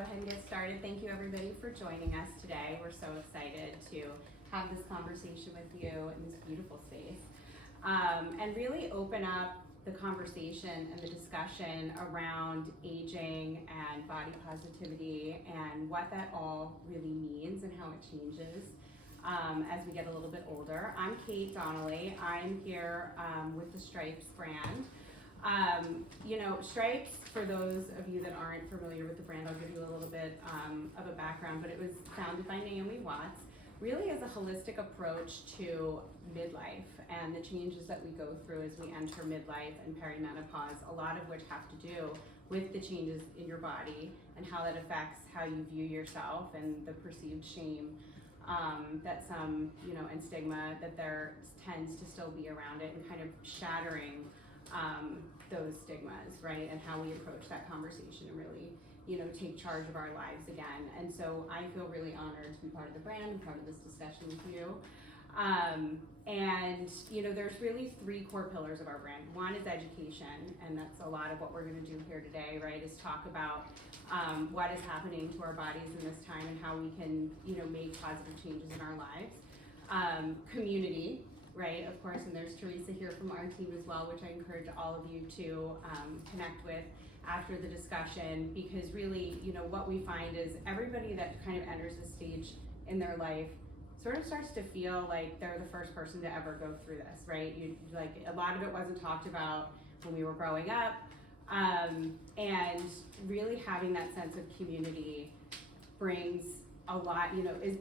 ahead and get started. Thank you everybody for joining us today. We're so excited to have this conversation with you in this beautiful space and really open up the conversation and the discussion around aging and body positivity and what that all really means and how it changes as we get a little bit older. I'm Kate Donnelly. I'm here with the Stripes brand. Stripes, for those of you that aren't familiar with the brand, I'll give you a little bit of a background, but it was founded by Naomi Watts, really as a holistic approach to midlife and the changes that we go through as we enter midlife and perimenopause, a lot of which have to do with the changes in your body and how that affects how you view yourself and the perceived shame that some, and stigma that there tends to still be around it, and kind of shattering those stigmas, right? And how we approach that conversation and really, take charge of our lives again. And so I feel really honored to be part of the brand and part of this discussion with you. There's really three core pillars of our brand. One is education, and that's a lot of what we're gonna do here today, right? Is talk about what is happening to our bodies in this time and how we can, make positive changes in our lives. Community, right, of course, and there's Teresa here from our team as well, which I encourage all of you to connect with after the discussion, because really, what we find is everybody that kind of enters this stage in their life sort of starts to feel like they're the first person to ever go through this, right? A lot of it wasn't talked about when we were growing up, and really having that sense of community brings a lot,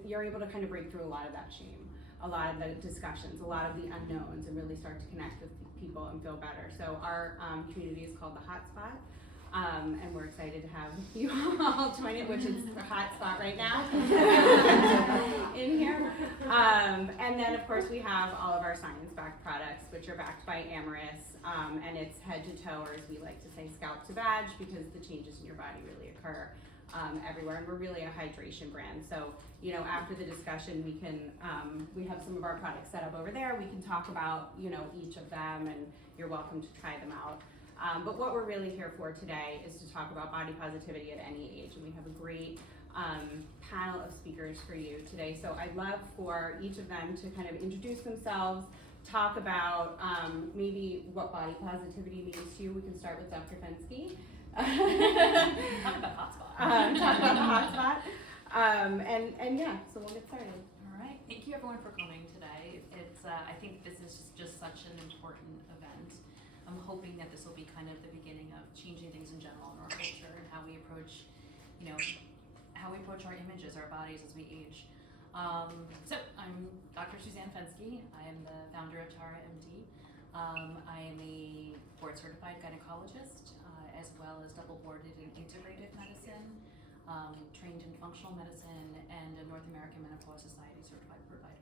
you're able to kind of break through a lot of that shame, a lot of the discussions, a lot of the unknowns, and really start to connect with people and feel better. So our community is called the Hotspot, and we're excited to have you all join it, which is the hotspot right now in here. And then of course we have all of our science-backed products, which are backed by Amorous, and it's head to toe, or as we like to say, scalp to badge, because the changes in your body really occur everywhere, and we're really a hydration brand. So, after the discussion, we can, we have some of our products set up over there. We can talk about, each of them, and you're welcome to try them out. But what we're really here for today is to talk about body positivity at any age, and we have a great panel of speakers for you today. So I'd love for each of them to kind of introduce themselves, talk about maybe what body positivity means to you. We can start with Dr. Fenske. Talk about hotspot. Talk about the hotspot. And yeah, so we'll get started. All right. Thank you everyone for coming today. It's I think this is just such an important event. I'm hoping that this will be kind of the beginning of changing things in general in our culture and how we approach, how we approach our images, our bodies as we age. So I'm Dr. Suzanne Fenske. I am the founder of TārāMD. I am a board-certified gynecologist, as well as double-boarded in integrative medicine, trained in functional medicine, and a North American Menopause Society certified provider.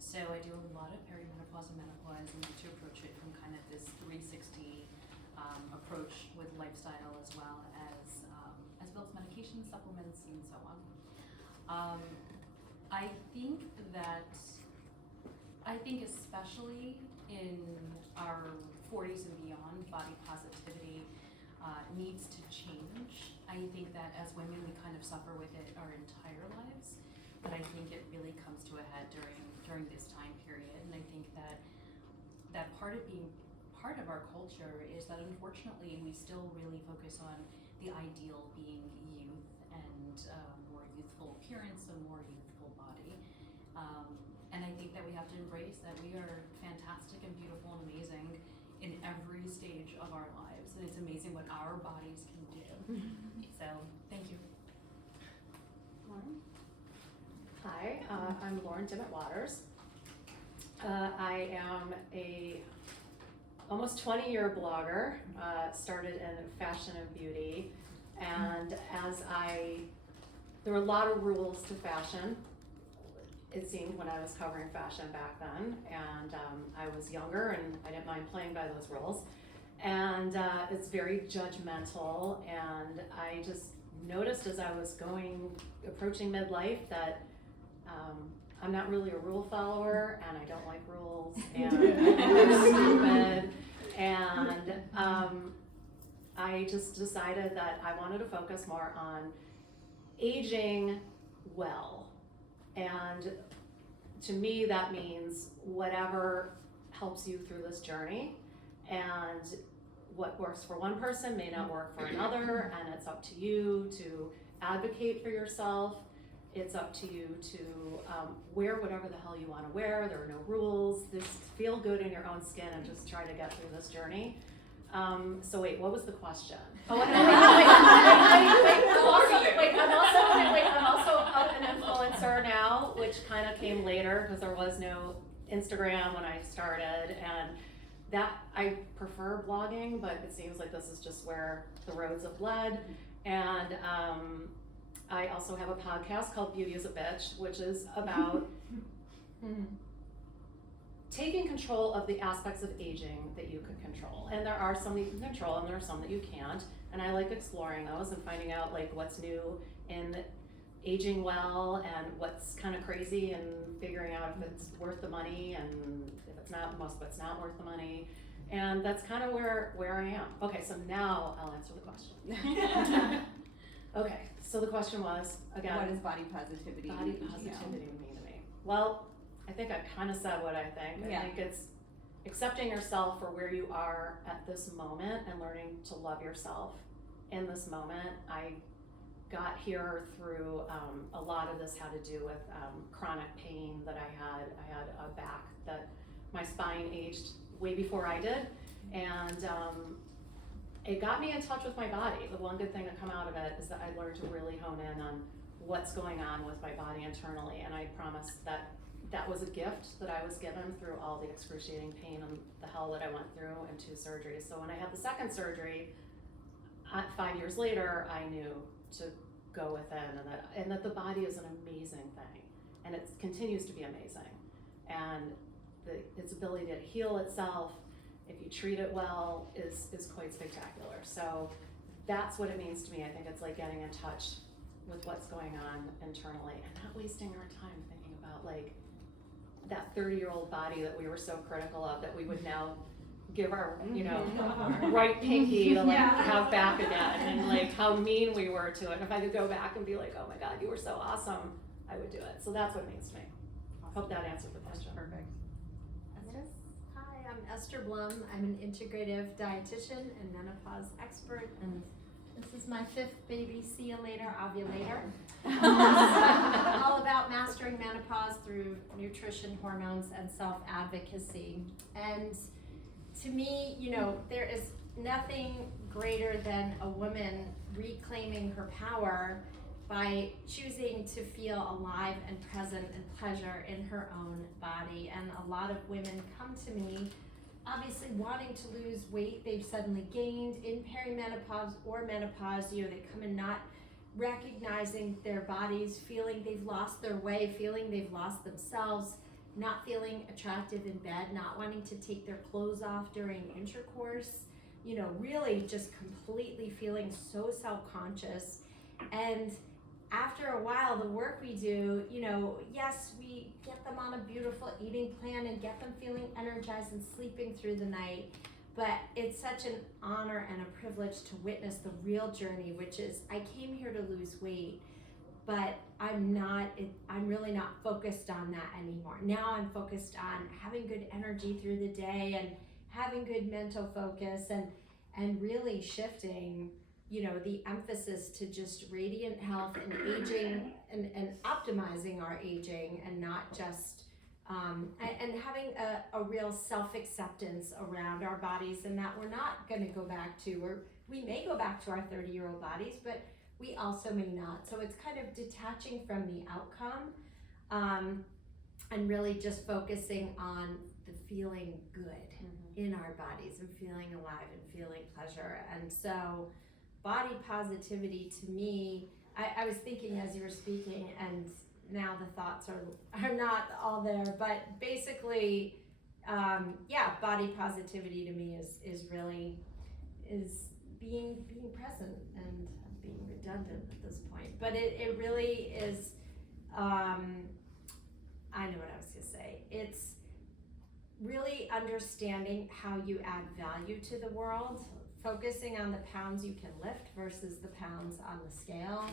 So I do a lot of perimenopause and menopause, and to approach it from kind of this 360 approach with lifestyle, as well as medication, supplements, and so on. I think especially in our 40s and beyond, body positivity needs to change. I think that as women, we kind of suffer with it our entire lives, but I think it really comes to a head during this time period. And I think that part of being part of our culture is that unfortunately we still really focus on the ideal being youth and more youthful appearance and more youthful body. And I think that we have to embrace that we are fantastic and beautiful and amazing in every stage of our lives, and it's amazing what our bodies can do. So, thank you. Lauren? Hi, I'm Lauren Dimmitt-Waters. I am a almost 20-year blogger, started in fashion and beauty, and there were a lot of rules to fashion, it seemed, when I was covering fashion back then, and I was younger and I didn't mind playing by those rules, and it's very judgmental, and I just noticed as I was approaching midlife that I'm not really a rule follower, and I don't like rules, and I'm stupid, and I just decided that I wanted to focus more on aging well. And to me, that means whatever helps you through this journey, and what works for one person may not work for another, and it's up to you to advocate for yourself. It's up to you to wear whatever the hell you want to wear. There are no rules. Just feel good in your own skin and just try to get through this journey. So wait, what was the question? Oh, wait, I'm also an influencer now, which kind of came later because there was no Instagram when I started, and that I prefer blogging, but it seems like this is just where the roads have led. And I also have a podcast called Beauty is a Bitch, which is about taking control of the aspects of aging that you can control. And there are some that you can control and there are some that you can't. And I like exploring those and finding out like what's new in aging well and what's kind of crazy, and figuring out if it's worth the money, and if it's not, most of it's not worth the money. And that's kind of where I am. Okay, so now I'll answer the question. Okay, so the question was, again, what does body positivity body mean to you? positivity mean to me? Well, I think I kind of said what I think. I think it's accepting yourself for where you are at this moment and learning to love yourself in this moment. I got here through a lot of this had to do with chronic pain that I had. I had a back that my spine aged way before I did, and it got me in touch with my body. The one good thing that come out of it is that I learned to really hone in on what's going on with my body internally, and I promised that that was a gift that I was given through all the excruciating pain and the hell that I went through in 2 surgeries. So when I had the second surgery, 5 years later, I knew to go within, and that the body is an amazing thing, and it continues to be amazing, and its ability to heal itself, if you treat it well, is quite spectacular. So that's what it means to me. I think it's like getting in touch with what's going on internally and not wasting our time thinking about like that 30-year-old body that we were so critical of, that we would now give our, right pinky to like have back again, and like how mean we were to it. And if I could go back and be like, oh my God, you were so awesome, I would do it. So that's what it means to me. Hope that answered the question. Perfect. Hi, I'm Esther Blum. I'm an integrative dietitian and menopause expert, and this is my 5th baby. See you later, ovulator. All about mastering menopause through nutrition, hormones, and self-advocacy. And to me, there is nothing greater than a woman reclaiming her power by choosing to feel alive and present and pleasure in her own body. And a lot of women come to me obviously wanting to lose weight they've suddenly gained in perimenopause or menopause. They come in not recognizing their bodies, feeling they've lost their way, feeling they've lost themselves, not feeling attractive in bed, not wanting to take their clothes off during intercourse, really just completely feeling so self-conscious. And after a while, the work we do, yes, we get them on a beautiful eating plan and get them feeling energized and sleeping through the night, but it's such an honor and a privilege to witness the real journey, which is I came here to lose weight, but I'm really not focused on that anymore. Now I'm focused on having good energy through the day and having good mental focus and really shifting, the emphasis to just radiant health and aging and optimizing our aging, and not just, and having a real self-acceptance around our bodies, and that we're not gonna go back to, or we may go back to our 30-year-old bodies, but we also may not. So it's kind of detaching from the outcome, and really just focusing on the feeling good in our bodies and feeling alive and feeling pleasure. And so body positivity to me, I was thinking as you were speaking, and now the thoughts are not all there, but basically, body positivity to me is really being present, and being redundant at this point, but it really is, I know what I was gonna say. It's really understanding how you add value to the world focusing on the pounds you can lift versus the pounds on the scale,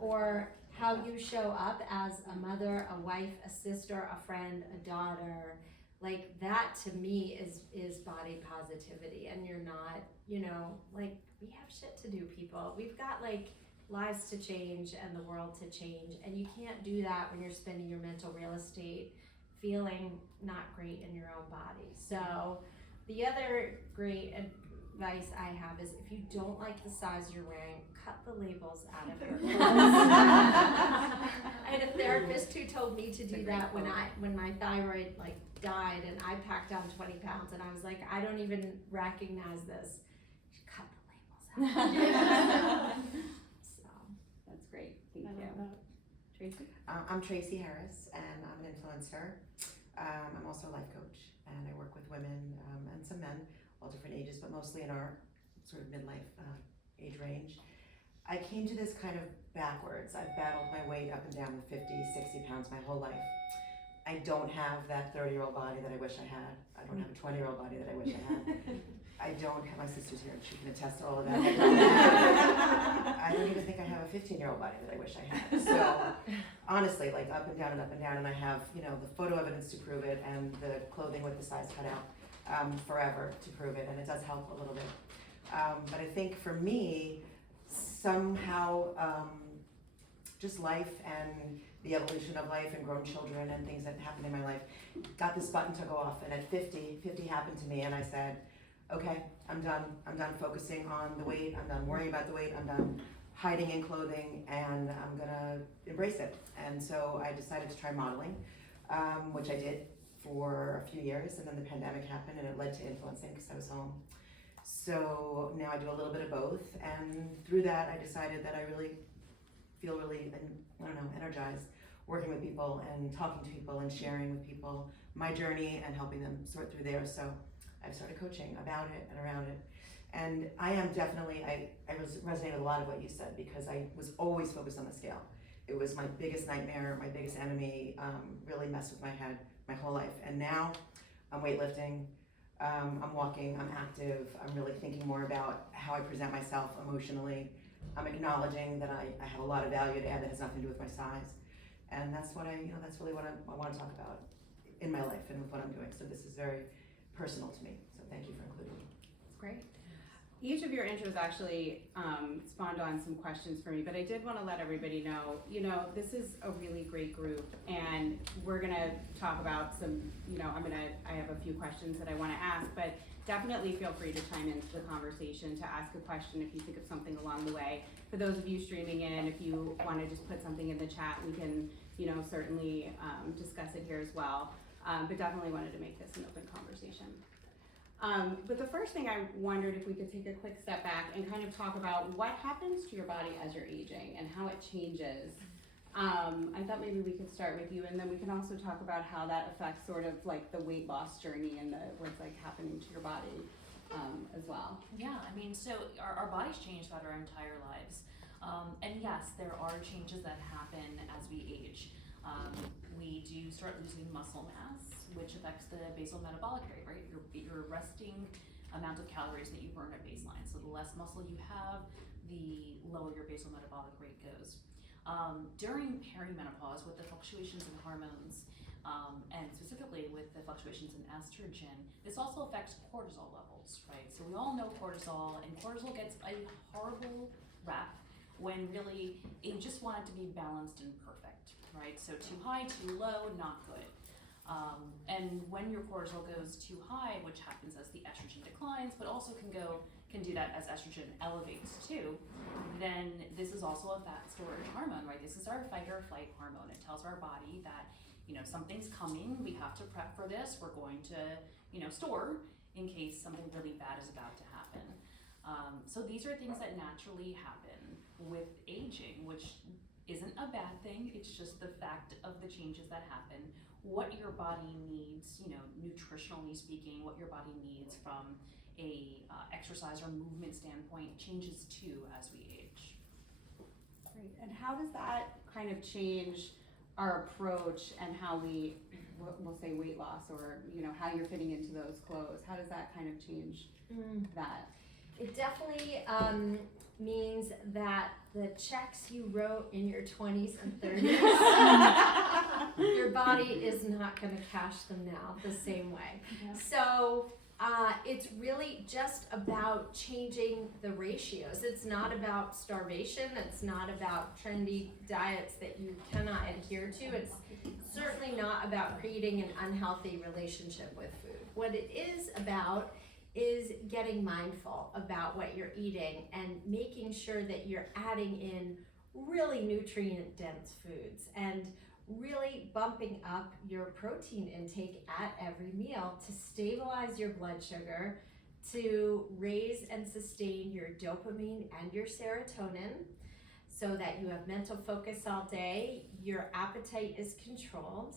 or how you show up as a mother, a wife, a sister, a friend, a daughter. Like that to me is body positivity. And you're not, you know, like we have shit to do, people. We've got like lives to change and the world to change, and you can't do that when you're spending your mental real estate feeling not great in your own body. So the other great advice I have is if you don't like the size you're wearing, cut the labels out of your clothes. I had a therapist who told me to do that when my thyroid like died and I packed on 20 pounds, and I was like, I don't even recognize this. Cut the labels out. So That's great, thank you. Tracy? I'm Tracy Harris, and I'm an influencer. I'm also a life coach, and I work with women and some men, all different ages, but mostly in our sort of midlife age range. I came to this kind of backwards. I've battled my weight up and down with 50, 60 pounds my whole life. I don't have that 30-year-old body that I wish I had. I don't have a 20-year-old body that I wish I had. I don't have, my sister's here, and she can attest to all of that. I don't even think I have a 15-year-old body that I wish I had. So honestly, like up and down, and I have, you know, the photo evidence to prove it, and the clothing with the size cut out forever to prove it, and it does help a little bit. But I think for me, somehow just life and the evolution of life and grown children and things that happened in my life got this button to go off, and at 50 happened to me, and I said, okay, I'm done focusing on the weight, I'm done worrying about the weight, I'm done hiding in clothing, and I'm gonna embrace it. And so I decided to try modeling, which I did for a few years, and then the pandemic happened and it led to influencing because I was home. So now I do a little bit of both, and through that I decided that I really feel really, I don't know, energized working with people and talking to people and sharing with people my journey and helping them sort through theirs. So I've started coaching about it and around it. And I am definitely, I resonate with a lot of what you said, because I was always focused on the scale. It was my biggest nightmare, my biggest enemy, really messed with my head my whole life. And now I'm weightlifting, I'm walking, I'm active, I'm really thinking more about how I present myself emotionally. I'm acknowledging that I have a lot of value to add that has nothing to do with my size. And that's what that's really what I want to talk about in my life and with what I'm doing. So this is very personal to me. So thank you for including me. That's great. Each of your intros actually spawned on some questions for me, but I did want to let everybody know, this is a really great group, and we're gonna talk about some, I have a few questions that I want to ask, but definitely feel free to chime into the conversation, to ask a question if you think of something along the way. For those of you streaming in, if you want to just put something in the chat, we can, certainly discuss it here as well. But definitely wanted to make this an open conversation. But the first thing I wondered if we could take a quick step back and kind of talk about what happens to your body as you're aging and how it changes. I thought maybe we could start with you, and then we can also talk about how that affects sort of like the weight loss journey and what's like happening to your body as well. Yeah, I mean, so our bodies change throughout our entire lives. And yes, there are changes that happen as we age. We do start losing muscle mass, which affects the basal metabolic rate, right? Your resting amount of calories that you burn at baseline. So the less muscle you have, the lower your basal metabolic rate goes. During perimenopause, with the fluctuations in hormones, and specifically with the fluctuations in estrogen, this also affects cortisol levels, right? So we all know cortisol, and cortisol gets a horrible rap when really you just want it to be balanced and perfect, right? So too high, too low, not good. And when your cortisol goes too high, which happens as the estrogen declines, but also can do that as estrogen elevates too, then this is also a fat storage hormone, right? This is our fight or flight hormone. It tells our body that, something's coming, we have to prep for this, we're going to, store in case something really bad is about to happen. So these are things that naturally happen with aging, which isn't a bad thing, it's just the fact of the changes that happen. What your body needs, nutritionally speaking, what your body needs from a exercise or movement standpoint changes too as we age. Great. And how does that kind of change our approach and how we'll say weight loss, or how you're fitting into those clothes? How does that kind of change that? It definitely means that the checks you wrote in your 20s and 30s, your body is not going to cash them now the same way. Yeah. So it's really just about changing the ratios. It's not about starvation. It's not about trendy diets that you cannot adhere to. It's certainly not about creating an unhealthy relationship with food. What it is about is getting mindful about what you're eating and making sure that you're adding in really nutrient dense foods and really bumping up your protein intake at every meal to stabilize your blood sugar, to raise and sustain your dopamine and your serotonin so that you have mental focus all day, your appetite is controlled,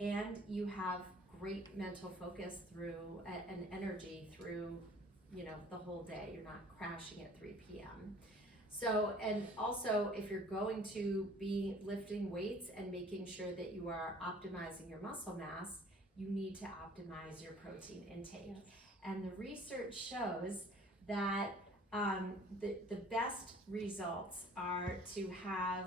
and you have great mental focus through and energy through, you know, the whole day. You're not crashing at 3 p.m. So, and also if you're going to be lifting weights and making sure that you are optimizing your muscle mass, you need to optimize your protein intake. Yes. And the research shows that the best results are to have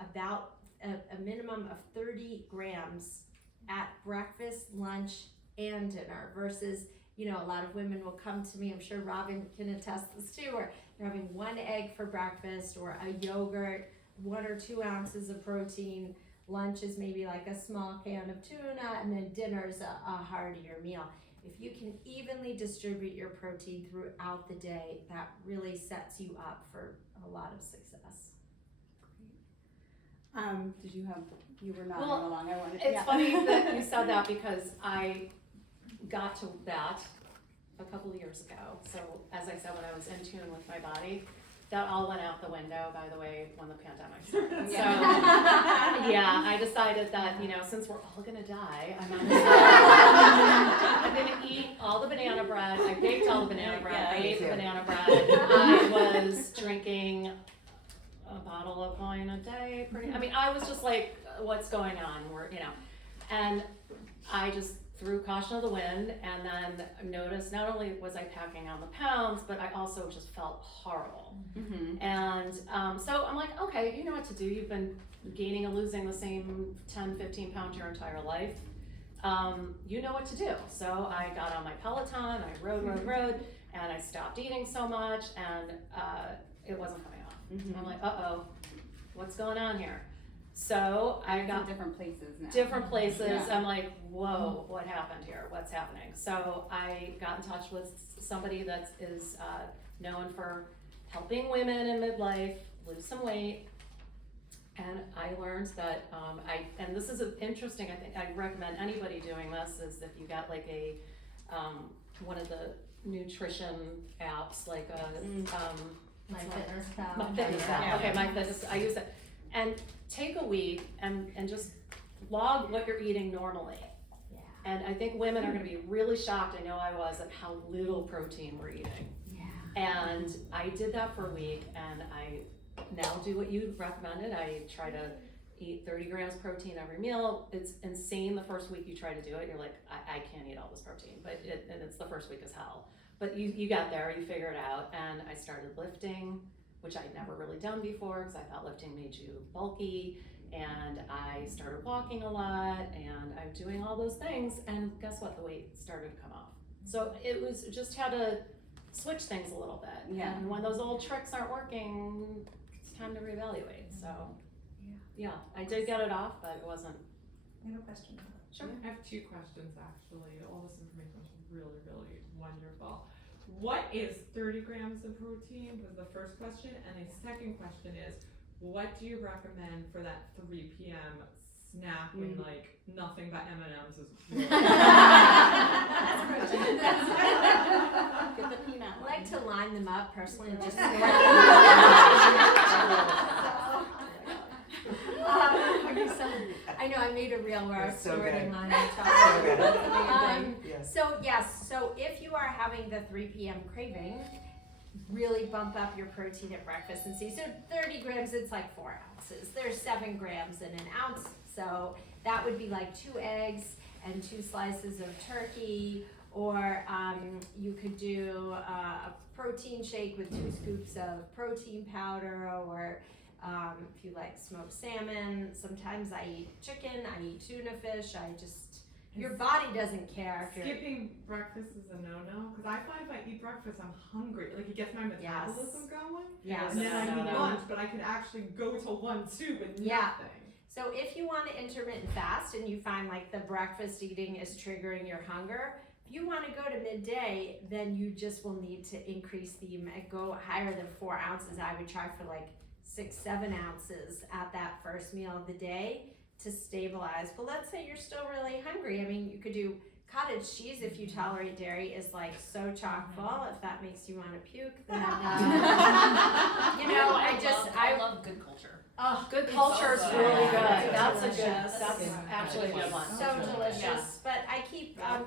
about a minimum of 30 grams at breakfast, lunch, and dinner versus, you know, a lot of women will come to me, I'm sure Robin can attest this too, where they're having 1 egg for breakfast or a yogurt, 1 or 2 ounces of protein, lunch is maybe like a small can of tuna, and then dinner's a heartier meal. If you can evenly distribute your protein throughout the day, that really sets you up for a lot of success. Did you have, you were nodding Well, along, I wanted, It's yeah. funny that you said that because I got to that a couple of years ago. So as I said, when I was in tune with my body, that all went out the window, by the way, when the pandemic started. So yeah, I decided that, you know, since we're all gonna die, I'm gonna eat all the banana bread. I baked all the banana bread. I ate the banana bread. I was drinking a bottle of wine a day. I mean, I was just like, what's going on? We're, you know, and I just threw caution to the wind, and then noticed not only was I packing on the pounds, but I also just felt horrible. Mm-hmm. And so I'm like, okay, you know what to do. You've been gaining and losing the same 10, 15 pounds your entire life. You know what to do. So I got on my Peloton, I rode, and I stopped eating so much, and it wasn't coming off. Mm-hmm. I'm like, uh-oh, what's going on here? So I It's got in different places now. different places. Yeah. I'm like, whoa, what happened here? What's happening? So I got in touch with somebody that is known for helping women in midlife lose some weight. And I learned that, and this is interesting, I think I recommend anybody doing this, is if you got like a, one of the nutrition apps, like My Fitness Pal. My Fitness Yeah. Pal, okay, My Fitness, I use it. And take a week and just log what you're eating normally. Yeah. And I think women are gonna be really shocked, I know I was, at how little protein we're eating. Yeah. And I did that for a week, and I now do what you recommended. I try to eat 30 grams protein every meal. It's insane the first week you try to do it. You're like, I can't eat all this protein, but and it's the first week is hell. But you got there, you figure it out, and I started lifting, which I'd never really done before because I thought lifting made you bulky, and I started walking a lot, and I'm doing all those things, and guess what? The weight started to come off. So it was just how to switch things a little bit. Yeah. And when those old tricks aren't working, it's time to reevaluate. So yeah, I did get it off, but it wasn't. I have a question. Sure. I have 2 questions actually. All this information was really, really wonderful. What is 30 grams of protein was the first question, and the second question is, what do you recommend for that 3 p.m. snack when like nothing but M&Ms is really Get the peanut. I like to line them up personally and just I know I made a reel where I was That's so sorting good. mine. So good. Yes. So yes, so if you are having the 3 p.m. craving, really bump up your protein at breakfast and see. So 30 grams, it's like 4 ounces. There's 7 grams in an ounce. So that would be like 2 eggs and 2 slices of turkey, Or you could do a protein shake with 2 scoops of protein powder, or if you like smoked salmon. Sometimes I eat chicken, I eat tuna fish, your body doesn't care if you're. Skipping breakfast is a no-no, because I find if I eat breakfast, I'm hungry. Like, it gets my metabolism going. Yes. And then I eat No. lunch, but I could actually go to lunch too with Yeah. nothing. So if you want to intermittent fast and you find like the breakfast eating is triggering your hunger, if you want to go to midday, then you just will need to increase go higher than 4 ounces. I would try for like 6-7 ounces at that first meal of the day to stabilize. But let's say you're still really hungry. I mean, you could do cottage cheese if you tolerate dairy, is like so chock full. If that makes you want to puke, then I love good culture. Oh, Good It's culture is so really good. good. Yeah. That's a Delicious. good, that's actually a good one. so delicious. Yeah. But I keep, I'm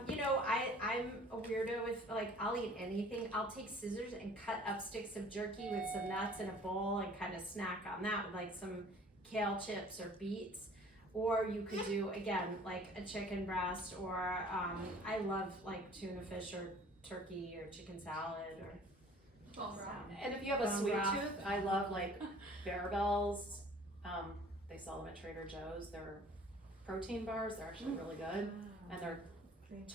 a weirdo with, like, I'll eat anything. I'll take scissors and cut up sticks of jerky with some nuts in a bowl and kind of snack on that with like some kale chips or beets. Or you could do, again, like a chicken breast, or I love like tuna fish or turkey or chicken salad or. And if you have a Bone sweet broth. tooth, I love like Barabells. They sell them at Trader Joe's. They're protein bars. They're actually really good, and they're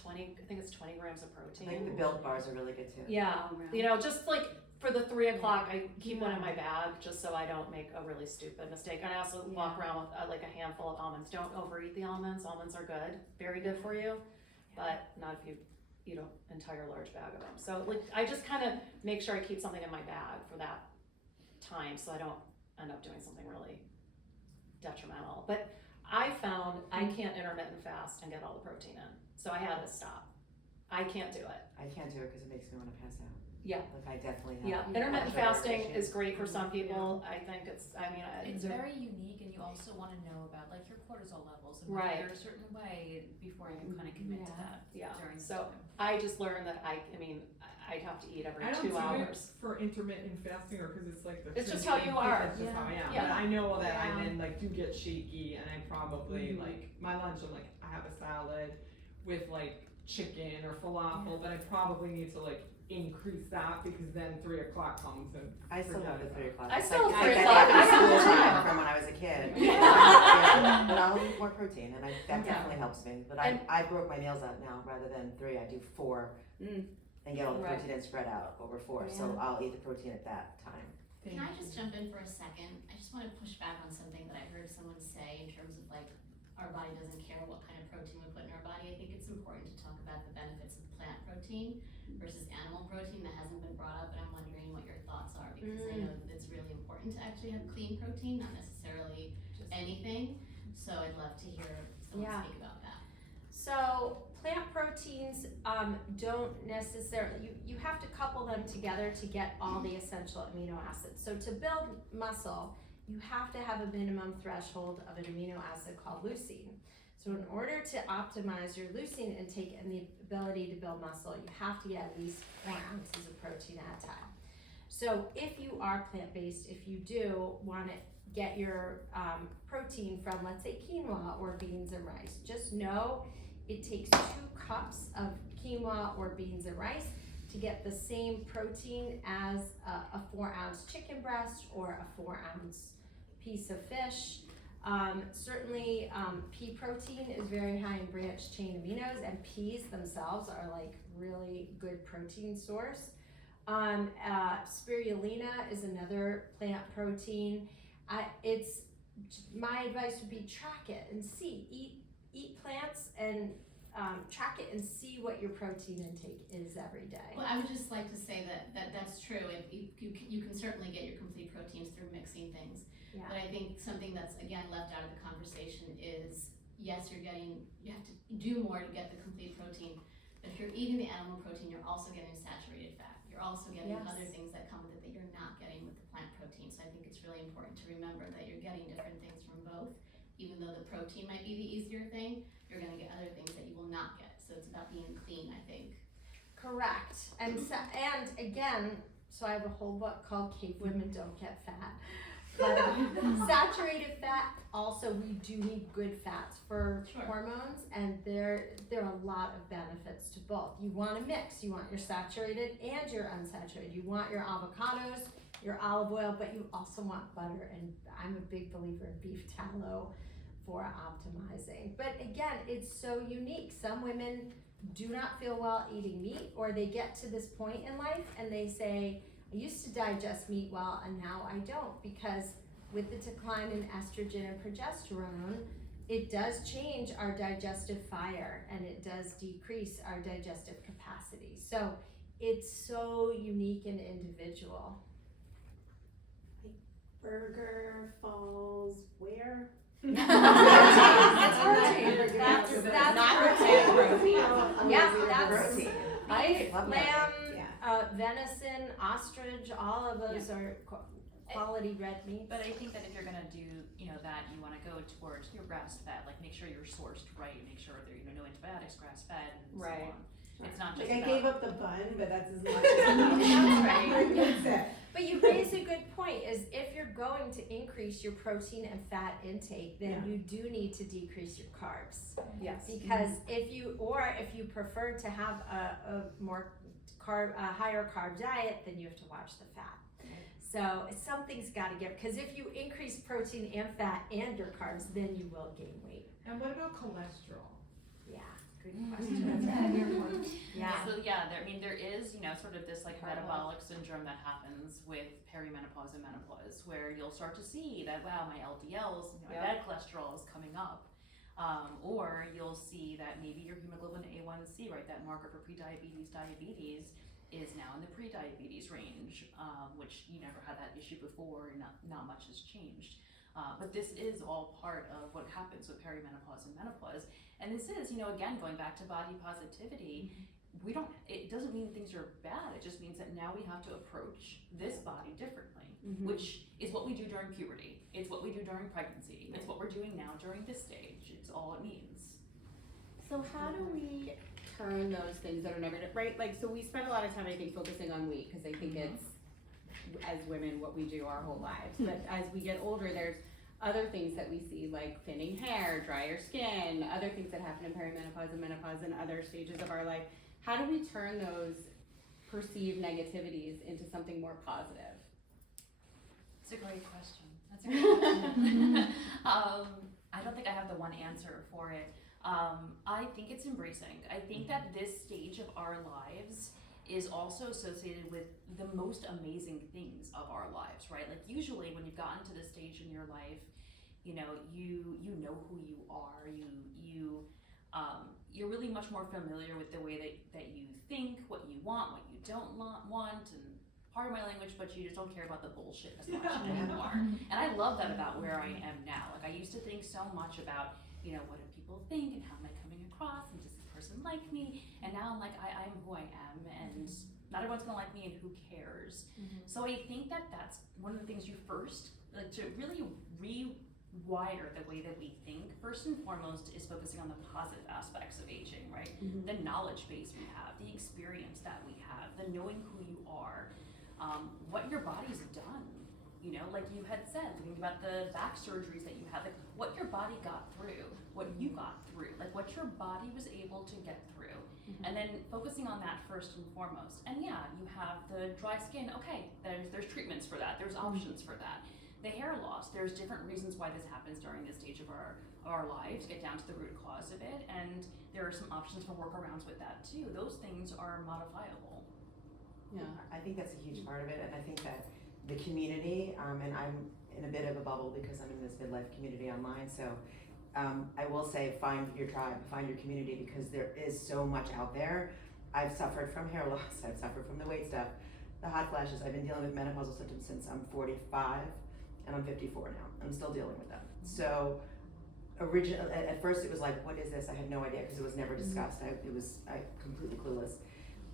20. I think it's 20 grams of I protein. think the Built bars are really good too. Yeah, you know, just like for the 3 o'clock, I keep one in my bag just so I don't make a really stupid mistake. And I also walk around with like a handful of almonds. Don't overeat the almonds. Almonds are good, very good for you, but not if you eat an entire large bag of them. So like, I just kind of make sure I keep something in my bag for that time so I don't end up doing something really detrimental. But I found I can't intermittent fast and get all the protein in, so I had to stop. I can't do it. I can't do it because it makes me want to pass out. Yeah. Like I definitely have. Yeah, intermittent blood sugar fasting issues. is great for some people. I think it's Very unique, and you also want to know about like your cortisol levels and Right. whether you're a certain way before you kind of commit to that Yeah. during the So time. I just learned that I'd have to eat every I don't 2 do hours. it for intermittent fasting or because it's like the. It's just how you are. That's just how I am. Yeah. But I know that I Yeah. then like do get shaky, and I probably like my lunch. I'm like I have a salad with like chicken or falafel, but I probably need to like increase that because then 3 o'clock comes and. I still have the 3 o'clock. I It's still like, have 3 I o'clock. get I school have time time. from when I was a kid. Yeah. But I'll eat more protein, and that Yeah. definitely helps me. But And- I broke my meals out now. Rather than 3, I do 4, and get all the Right. protein and spread out over 4. So I'll eat the protein at that time. Can I just jump in for a second? I just want to push back on something that I heard someone say in terms of like our body doesn't care what kind of protein we put in our body. I think it's important to talk about the benefits of plant protein versus animal protein. That hasn't been brought up, and I'm wondering what your thoughts are, because I know that it's really important to actually have clean protein, not necessarily anything. So I'd love to hear someone speak about that. So plant proteins don't necessarily, you have to couple them together to get all the essential amino acids. So to build muscle, you have to have a minimum threshold of an amino acid called leucine. So in order to optimize your leucine intake and the ability to build muscle, you have to get at least 4 ounces of protein at a time. So if you are plant-based, if you do want to get your protein from, let's say, quinoa or beans and rice, just know it takes 2 cups of quinoa or beans and rice to get the same protein as a 4-ounce chicken breast or a 4-ounce piece of fish. Certainly, pea protein is very high in branched chain aminos, and peas themselves are like really good protein source. Spirulina is another plant protein. My advice would be track it and see, eat plants and track it and see what your protein intake is every day. Well, I would just like to say that's true. If you can certainly get your complete proteins through mixing things. Yeah. But I think something that's again left out of the conversation is yes, you have to do more to get the complete protein. But if you're eating the animal protein, you're also getting saturated fat. You're also getting other things that come with it that you're not getting with the plant protein. So I think it's really important to remember that you're getting different things from both. Even though the protein might be the easier thing, you're going to get other things that you will not get. So it's about being clean, I think. Correct. And again, so I have a whole book called Cave Women Don't Get Fat. But saturated fat, also we do need good fats for Sure. hormones, and there are a lot of benefits to both. You want to mix. You want your saturated and your unsaturated. You want your avocados, your olive oil, but you also want butter. And I'm a big believer in beef tallow for optimizing. But again, it's so unique. Some women do not feel well eating meat, or they get to this point in life and they say, I used to digest meat well and now I don't, because with the decline in estrogen and progesterone, it does change our digestive fire and it does decrease our digestive capacity. So it's so unique and individual. Burger falls where? It's protein. That's not protein. protein. Yeah, that's Protein. beef, Love that. lamb, Yeah. venison, ostrich, all of those are quality red meats. But I think that if you're gonna do, that, you wanna go towards your grass fed, like make sure you're sourced right, make sure there, no antibiotics, grass fed, and so Right. on. It's not just Like I about. gave up the bun, but that's as much as I need. That's right. That's it. But you raise a good point, is if you're going to increase your protein and fat intake, then Yeah. you do need to decrease your carbs. Yes. Because if you prefer to have a more higher carb diet, then you have to watch the fat. So something's gotta give, because if you increase protein and fat and your carbs, then you will gain weight. And what about cholesterol? Yeah, good Mm-hmm. question. Yeah. So there is, sort of this like metabolic syndrome that happens with perimenopause and menopause, where you'll start to see that, wow, my LDLs, my bad cholesterol is coming up. Or you'll see that maybe your hemoglobin A1C, right, that marker for prediabetes, diabetes, is now in the pre-diabetes range, which you never had that issue before, and not much has changed. But this is all part of what happens with perimenopause and menopause. And this is, again, going back to body positivity, it doesn't mean things are bad, it just means that now we have to approach this body differently, which is what we do during puberty, it's what we do during pregnancy, it's what we're doing now during this stage, it's all it means. So how do we turn those things that are negative, right? Like, so we spend a lot of time, I think, focusing on weight, because I think it's, as women, what we do our whole lives. But as we get older, there's other things that we see, like thinning hair, drier skin, other things that happen in perimenopause and menopause and other stages of our life. How do we turn those perceived negativities into something more positive? It's a great question. That's a great question. I don't think I have the one answer for it. I think it's embracing. I think that this stage of our lives is also associated with the most amazing things of our lives, right? Like usually when you've gotten to this stage in your life, you know who you are. You're really much more familiar with the way that you think, what you want, what you don't want, and part of my language, but you just don't care about the bullshit as much anymore. And I love that about where I am now. Like I used to think so much about, what do people think and how am I coming across and does this person like me? And now I'm like, I am who I am, and not everyone's gonna like me, and who cares? So I think that that's one of the things you first, like to really rewire the way that we think, first and foremost is focusing on the positive aspects of aging, right? The knowledge base we have, the experience that we have, the knowing who you are, what your body's done. Like you had said, thinking about the back surgeries that you had, like what your body got through, what you got through, like what your body was able to get through. And then focusing on that first and foremost. And yeah, you have the dry skin, okay, there's treatments for that, there's options for that. The hair loss, there's different reasons why this happens during this stage of our lives, get down to the root cause of it, and there are some options for workarounds with that too. Those things are modifiable. Yeah. I think that's a huge part of it, and I think that the community, and I'm in a bit of a bubble because I'm in this midlife community online, so I will say find your tribe, find your community, because there is so much out there. I've suffered from hair loss, I've suffered from the weight stuff, the hot flashes. I've been dealing with menopausal symptoms since I'm 45, and I'm 54 now. I'm still dealing with them. So at first it was like, what is this? I had no idea, because it was never discussed. I completely clueless.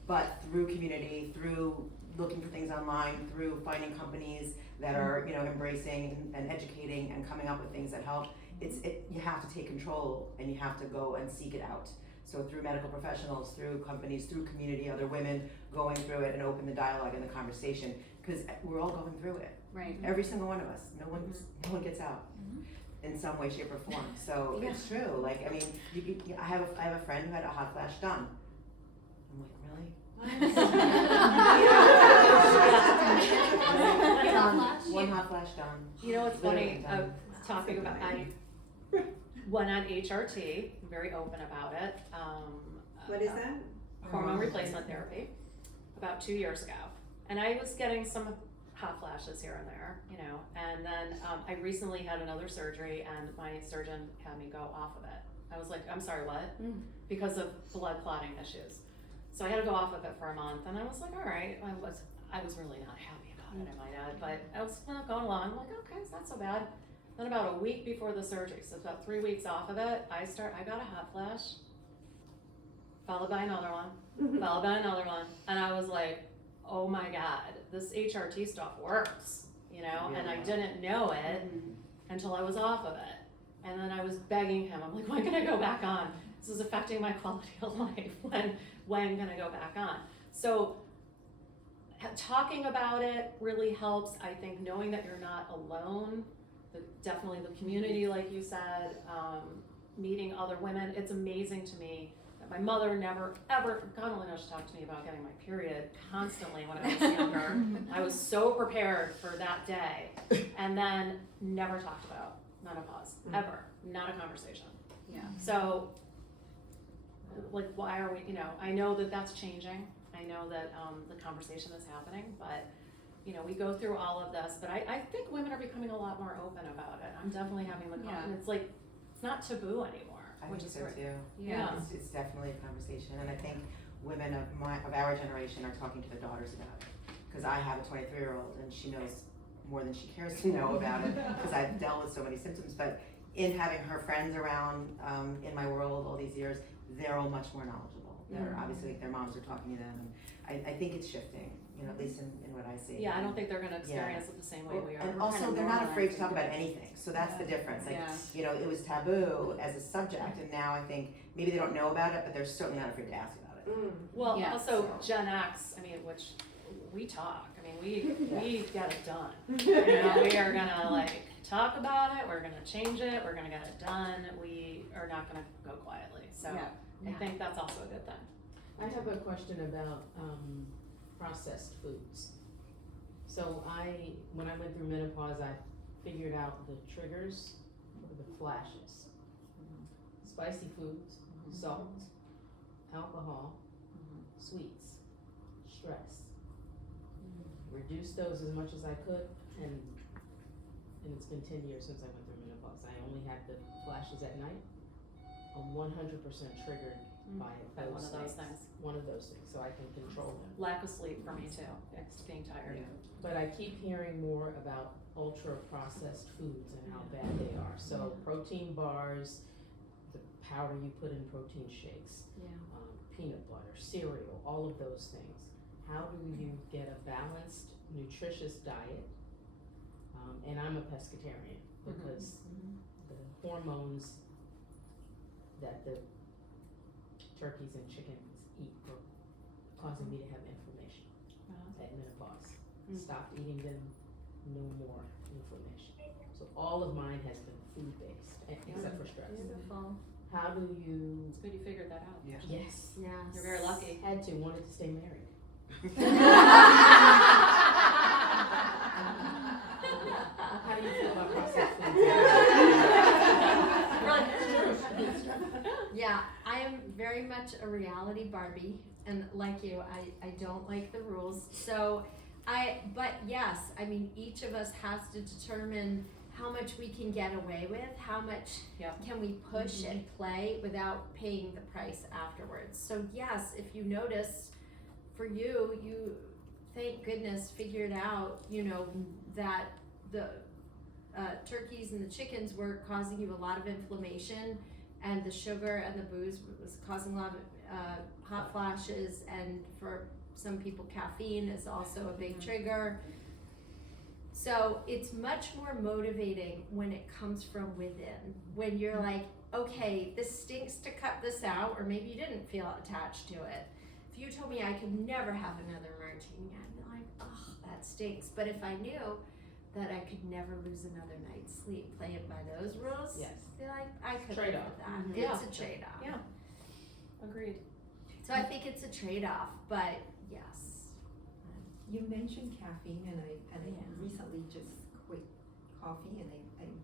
But through community, through looking for things online, through finding companies that are embracing and educating and coming up with things that help, you have to take control and you have to go and seek it out. So through medical professionals, through companies, through community, other women going through it, and open the dialogue and the conversation, because we're all going through it. Right. Every single one of us. No one gets out in some way, shape, or form. So it's true. Like, I mean, I have a friend who had a hot flash done. I'm like, really? One hot flash done. You know what's funny? Literally done. Talking about, I went on HRT, I'm very open about it. What is that? Hormone replacement therapy, about 2 years ago. And I was getting some hot flashes here and there, you know, and then I recently had another surgery and my surgeon had me go off of it. I was like, I'm sorry, what? Because of blood clotting issues. So I had to go off of it for a month, and I was like, all right. I was really not happy about it, I might add, but I was going along. I'm like, okay, it's not so bad. Then about a week before the surgery, so about 3 weeks off of it, I got a hot flash, followed by another one, followed by another one, and I was like, oh my God, this HRT stuff works, you know, and I didn't know it until I was off of it. And then I was begging him, I'm like, when can I go back on? This is affecting my quality of life. When can I go back on? So talking about it really helps. I think knowing that you're not alone, definitely the community, like you said, meeting other women. It's amazing to me that my mother never, ever, God only knows she talked to me about getting my period constantly when I was younger. I was so prepared for that day, and then never talked about menopause, ever. Not a conversation. Yeah. So, like, why are we, you know, I know that that's changing. I know that the conversation is happening, but, you know, we go through all of this, but I think women are becoming a lot more open about it. I'm definitely having the conversation. It's like, it's not taboo anymore, I which think is so great. too. Yeah. It's definitely a conversation, and I think women of our generation are talking to their daughters about it. Because I have a 23-year-old, and she knows more than she cares to know about it, because I've dealt with so many symptoms. But in having her friends around in my world all these years, they're all much more knowledgeable. They're obviously, their moms are talking to them, and I think it's shifting, you know, at least in what I see. Yeah, I don't think they're gonna experience it the same way we are. And We're also, kind of they're not afraid to talk normalizing about anything, so that's the difference. Like, Yeah. you know, it was taboo as a subject, and now I think maybe they don't know about it, but they're certainly not afraid to ask about it. Well, Yeah, also so- Gen X, I mean, which we talk. I mean, we get it done. You know, we are gonna like talk about it. We're gonna change it. We're gonna get it done. We are not gonna go quietly. So I think that's also a good thing. I have a question about processed foods. So when I went through menopause, I figured out the triggers or the flashes. Spicy foods, salt, alcohol, sweets, stress. Reduced those as much as I could, and it's been 10 years since I went through menopause. I only had the flashes at night. I'm 100% triggered by By one those of those things. things. One of those things, so I can control them. Lack of sleep for me too. It's being tired. But I keep hearing more about ultra-processed foods and how bad they are. So protein bars, the powder you put in protein shakes, peanut butter, cereal, all of those things. How do you get a balanced, nutritious diet? And I'm a pescatarian because the hormones that the turkeys and chickens eat were causing me to have inflammation at menopause. Stopped eating them, no more inflammation. So all of mine has been food-based, except for stress. Beautiful. How do you? It's good you figured that out. Yeah. Yes. Yes. You're very lucky. Had to, wanted to stay married. How do you feel about processed foods? Yeah, I am very much a reality Barbie, and like you, I don't like the rules. So but yes, I mean, each of us has to determine how much we can get away with, how much can we push and play without paying the price afterwards. So yes, if you notice, for you thank goodness figured out, you know, that the turkeys and the chickens were causing you a lot of inflammation, and the sugar and the booze was causing a lot of hot flashes, and for some people caffeine is also a big trigger. So it's much more motivating when it comes from within, when you're like, okay, this stinks to cut this out, or maybe you didn't feel attached to it. If you told me I could never have another martini, I'd be like, oh, that stinks. But if I knew that I could never lose another night's sleep. Play it by those rules. Yes. I feel like I could Trade live off. with that. Mhm. It's Yeah. a trade-off. Yeah. Agreed. So I think it's a trade-off, but yes. You mentioned caffeine, and I Yeah. recently just quit coffee, and I mean,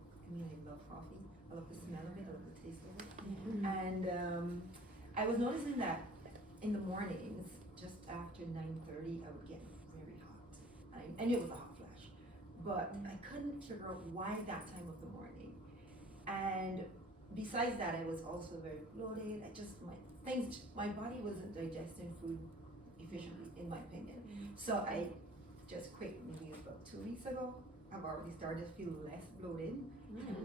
I love coffee. I love the smell of it, I love the taste of it. And I was noticing that in the mornings, just after 9:30, I would get very hot. I knew it was a hot flash, but I couldn't figure out why that time of the morning. And besides that, I was also very bloated. My body wasn't digesting food efficiently, in my opinion. So I just quit maybe about 2 weeks ago. I've already started to feel less bloated.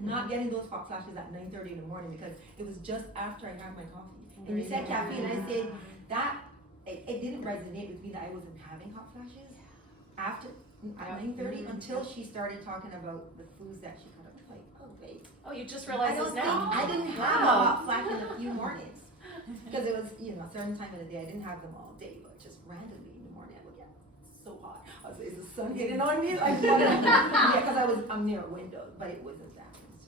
Not getting those hot flashes at 9:30 in the morning because it was just after I had my coffee. And you said caffeine, and I said that it didn't resonate with me that I wasn't having hot flashes after at 9:30 until she started talking about the foods that she cut up. Like, oh wait, Oh, you just I realized don't this think now. I didn't have a Wow. hot flash in a few mornings because it was a certain time of the day. I didn't have them all day, but just randomly in the morning I would get so hot. I was like, is the sun getting on me? Like, yeah, because I'm near a window, but it wasn't that. It was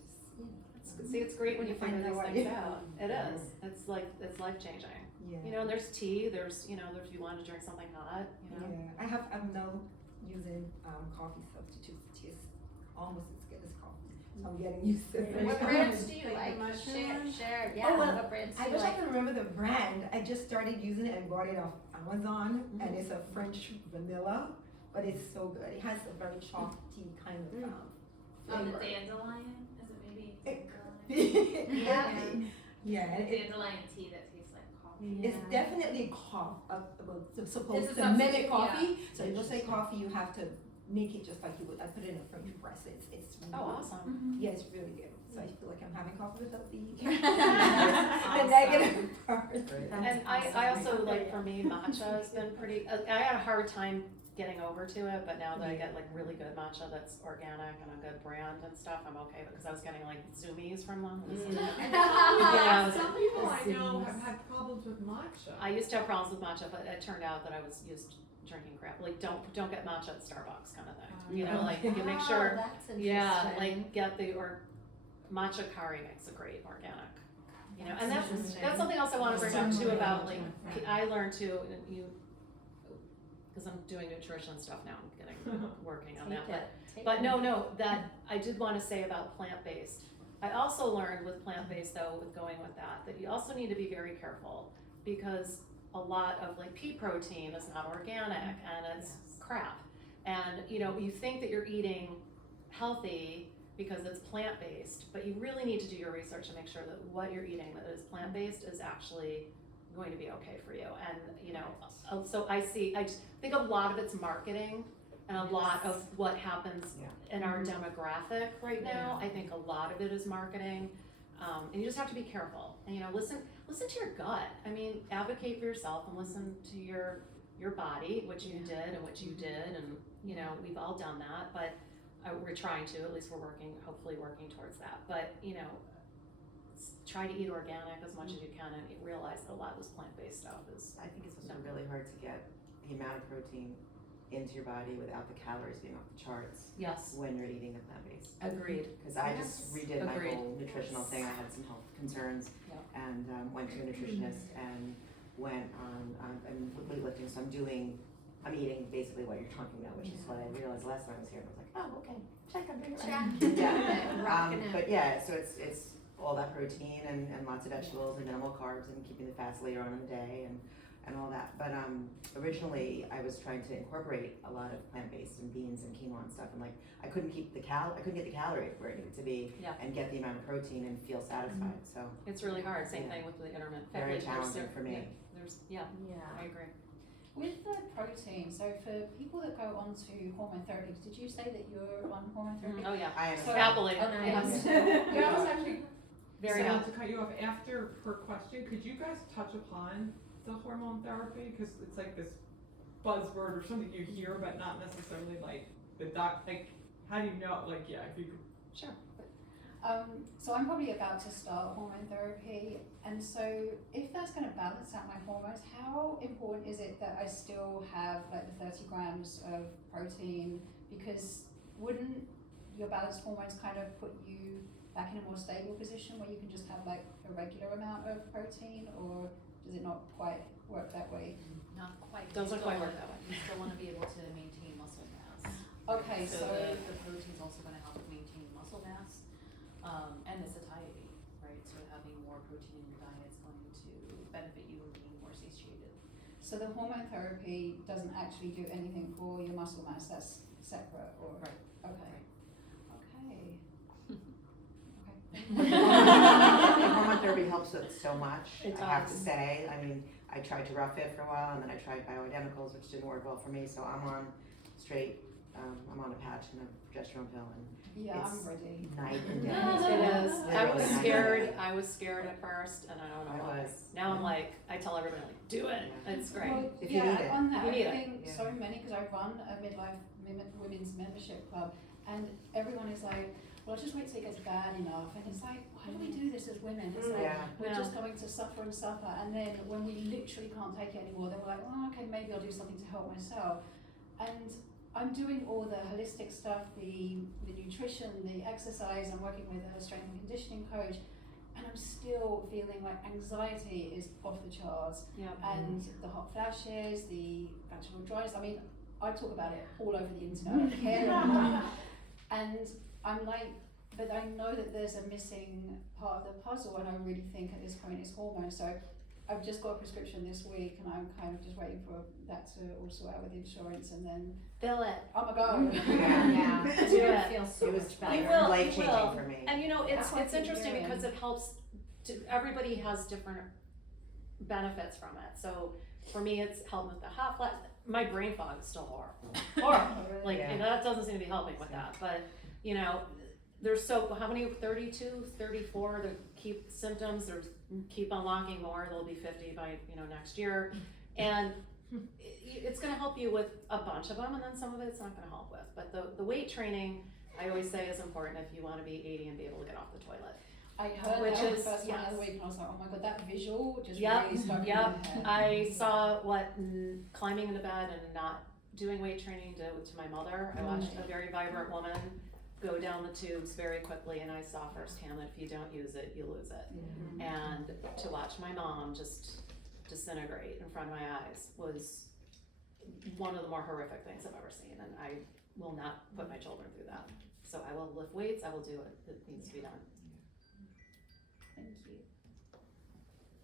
just See, it's great when you figure these Find things out. out. It is. It's life changing. yeah. You know, and there's tea. There's if you want to drink something hot. You know. Yeah, I'm now using coffee substitutes. It tastes almost as good as coffee. So I'm getting used to it. What brands do you Like like? the Share, mushrooms? share. Yeah, Oh, well, what brands do I you wish I like? could remember the brand. I just started using it and bought it off Amazon, and it's a French vanilla, but it's so good. It has a very chalky kind of The flavor. dandelion, is it maybe It dandelion? Yeah, and it, Dandelion tea that tastes like coffee. it's definitely supposed It's a to mimic substitute, coffee. So you just like coffee, you have to make it just like you would. I put it in a French press. It's Oh, really- awesome. Yeah, it's really good. So I feel like I'm having coffee without the Awesome. negative part. And I also like, for me, matcha has been pretty. I had a hard time getting over to it, but now that I get like really good matcha that's organic and a good brand and stuff, I'm okay because I was getting like zoomies from them. Yeah. Some people I know have had problems with matcha. I used to have problems with matcha, but it turned out that I was used drinking crap. Like don't get matcha at Starbucks kind of thing. You know, like you make Oh, sure. that's interesting. Yeah, like get the matcha curry makes a great organic. You know, and that's something else I want to bring up too about like I learned too, and you, because I'm doing nutrition stuff now. I'm getting working on that. But no, that I did want to say about plant-based. I also learned with plant-based though, with going with that you also need to be very careful because a lot of like pea protein is not organic and it's crap. And you think that you're eating healthy because it's plant-based, but you really need to do your research and make sure that what you're eating that is plant-based is actually going to be okay for you. And so I just think a lot of it's marketing and a lot of what happens in our demographic right now. I think a lot of it is marketing, and you just have to be careful. And listen to your gut. I mean, advocate for yourself and listen to your body, which you did and what you did, and we've all done that. But we're trying to. At least we're hopefully working towards that. But try to eat organic as much as you can, and realize that a lot of this plant-based stuff is. I think it's also really hard to get the amount of protein into your body without the calories being off the charts Yes. when you're eating the plant-based. Agreed. Because I just redid my Agreed. whole nutritional thing. I had some health concerns and went to a nutritionist and went on, I'm weightlifting, so I'm eating basically what you're talking about, which is what I realized last time I was here. I was like, oh, okay, check, I'm doing it right. Yeah. Rocking it. But yeah, so it's all that protein and lots of vegetables and minimal carbs and keeping the fats later on in the day and all that. But originally I was trying to incorporate a lot of plant-based and beans and quinoa and stuff, and like I couldn't get the calorie where it needed to be and get the amount of protein and feel satisfied. So It's really hard. Same thing with the intermittent. Very There's- challenging for me. Yeah, Yeah. I agree. With the protein, so for people that go on to hormone therapy, did you say that you're on hormone therapy? Oh yeah. I am So- Happily. Oh, nice. Yes. Yeah, I was actually, Very sorry helpful. to cut you off, after her question, could you guys touch upon the hormone therapy? Because it's like this buzzword or something you hear, but not necessarily like how do you know, like, yeah, if you could. Sure. So I'm probably about to start hormone therapy, and so if that's going to balance out my hormones, how important is it that I still have like the 30 grams of protein? Because wouldn't your balanced hormones kind of put you back in a more stable position where you can just have like a regular amount of protein, or does it not quite work that way? Not quite. Doesn't quite work that way. You still wanna be able to maintain muscle mass. Okay, so The protein's also gonna help maintain muscle mass, and the satiety, right? So having more protein in your diet is going to benefit you in being more satiated. so the hormone therapy doesn't actually do anything for your muscle mass, that's separate, or? Right. Okay. Okay. Hormone therapy helps with so much, It I have to does. say. I mean, I tried to rough it for a while, and then I tried bioidenticals, which didn't work well for me, so I'm on straight, I'm on a patch and a progesterone pill, and Yeah, It's I'm ready. night and day. It is. I was Literally. scared. I was scared at first, and I don't know I why. was. Now I'm like, I tell everybody, like, do it. It's great. Well, If you yeah, need it. on that, If you need I it. think Yeah. so many, because I run a midlife women's membership club, and everyone is like, well, just wait till it gets bad enough. And it's like, why do we do this as women? It's like, Yeah. we're Yeah. just going to suffer and suffer, and then when we literally can't take it anymore, then we're like, oh, okay, maybe I'll do something to help myself. And I'm doing all the holistic stuff, the nutrition, the exercise. I'm working with a strength and conditioning coach, and I'm still feeling like anxiety is off the charts. Yeah. And the hot flashes, the vaginal dryness. I mean, I talk about it all over the internet, and I'm like, but I know that there's a missing part of the puzzle, and I really think at this point it's hormones. So I've just got a prescription this week, and I'm kind of just waiting for that to all sort out with insurance, and then Fill it. oh my god, Yeah. Do it. Feel so It was much You better. will, life you changing will. for me. And you know, it's That's what it's I keep interesting hearing. because it helps. Everybody has different benefits from it. So for me, it's helped with the hot flash. My brain fog is still horrible. Horrible. Like Yeah. you know, that doesn't seem to be helping with that. But you know, there's so how many 32, 34 that keep symptoms. There's keep unlocking more. There'll be 50 by next year, and it's going to help you with a bunch of them, and then some of it's not going to help with. But the weight training, I always say, is important if you want to be 80 and be able to get off the toilet. I heard Which that is- the first one the other yes. week, and I was like, oh my god, that visual just Yep, really stuck in yep. my head. I saw what climbing into bed and not doing weight training did to my mother. I watched a very vibrant woman go down the tubes very quickly, and I saw firsthand that if you don't use it, you lose it. And to watch my mom just disintegrate in front of my eyes was one of the more horrific things I've ever seen, and I will not put my children through that. So I will lift weights, I will do it, it needs to be done. Thank you.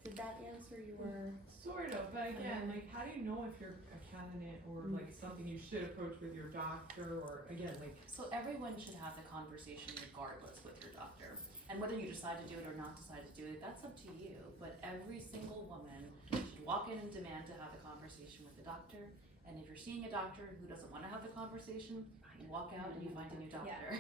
Did that answer your? Sort of, but again, like, how do you know if you're a candidate or like something you should approach with your doctor, or again, like, So everyone should have the conversation regardless with your doctor. And whether you decide to do it or not decide to do it, that's up to you. But every single woman should walk in and demand to have the conversation with the doctor. And if you're seeing a doctor who doesn't want to have the conversation, you walk out and you find a new doctor.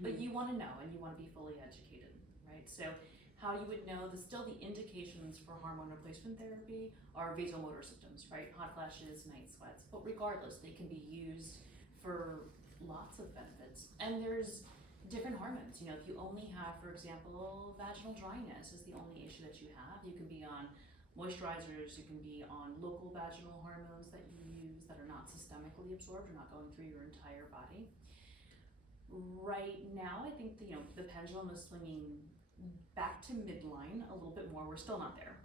But you want to know and you want to be fully educated, right? So how you would know, still the indications for hormone replacement therapy are vasomotor symptoms, right? Hot flashes, night sweats. But regardless, they can be used for lots of benefits. And there's different hormones. You know, if you only have, for example, vaginal dryness is the only issue that you have, you can be on moisturizers, you can be on local vaginal hormones that you use that are not systemically absorbed or not going through your entire body. Right now, I think the pendulum is swinging back to midline a little bit more. We're still not there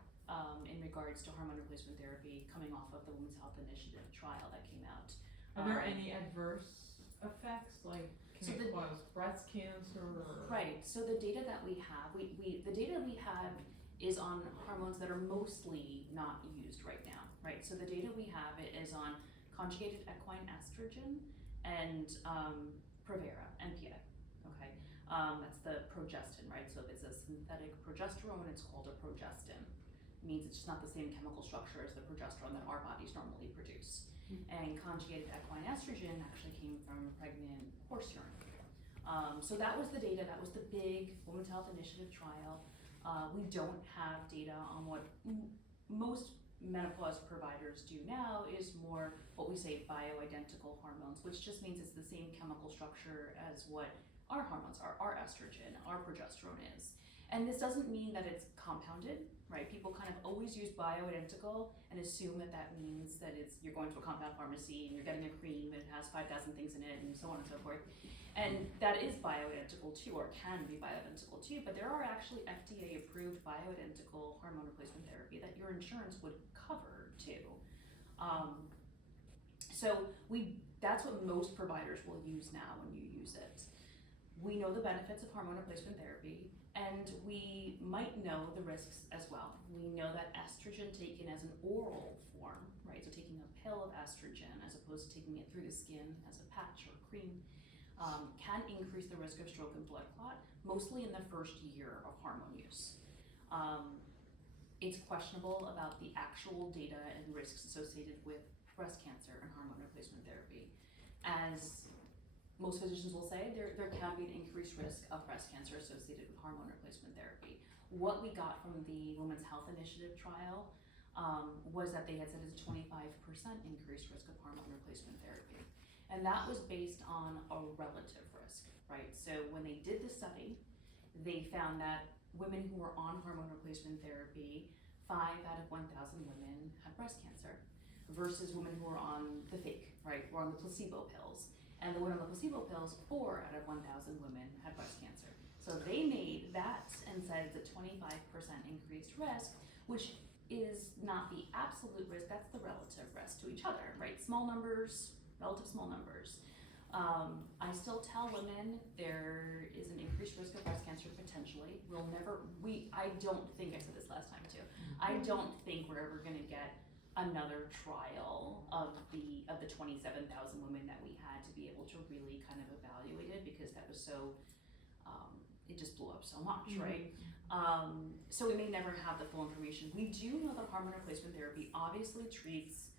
in regards to hormone replacement therapy coming off of the Women's Health Initiative trial that came out. are there any adverse effects, like, So can it cause breast cancer or? Right, so the data that we have, the data we have is on hormones that are mostly not used right now, right? So the data we have is on conjugated equine estrogen and Provera, NPA, okay? That's the progestin, right? So if it's a synthetic progesterone, it's called a progestin. It means it's just not the same chemical structure as the progesterone that our bodies normally produce. And conjugated equine estrogen actually came from pregnant horse urine. So that was the data, that was the big Women's Health Initiative trial. We don't have data on what most menopause providers do now is more what we say bioidentical hormones, which just means it's the same chemical structure as what our hormones are, our estrogen, our progesterone is. And this doesn't mean that it's compounded, right? People kind of always use bioidentical and assume that that means that you're going to a compound pharmacy and you're getting a cream and it has 5,000 things in it and so on and so forth. And that is bioidentical too, or can be bioidentical too, but there are actually FDA approved bioidentical hormone replacement therapy that your insurance would cover too. That's what most providers will use now when you use it. We know the benefits of hormone replacement therapy, and we might know the risks as well. We know that estrogen taken as an oral form, right, so taking a pill of estrogen as opposed to taking it through the skin as a patch or cream, can increase the risk of stroke and blood clot, mostly in the first year of hormone use. It's questionable about the actual data and risks associated with breast cancer and hormone replacement therapy. As most physicians will say, there can be an increased risk of breast cancer associated with hormone replacement therapy. What we got from the Women's Health Initiative trial was that they had said it's a 25% increased risk of hormone replacement therapy. And that was based on a relative risk, right? So when they did the study, they found that women who were on hormone replacement therapy, 5 out of 1,000 women had breast cancer, versus women who were on the fake, right, were on the placebo pills. And the women on the placebo pills, 4 out of 1,000 women had breast cancer. So they made that and said it's a 25% increased risk, which is not the absolute risk, that's the relative risk to each other, right? Small numbers, relative small numbers. I still tell women there is an increased risk of breast cancer potentially. I don't think, I said this last time too, I don't think we're ever gonna get another trial of the 27,000 women that we had to be able to really kind of evaluate it, because that was so, it just blew up so much, right? So we may never have the full information. We do know that hormone replacement therapy obviously treats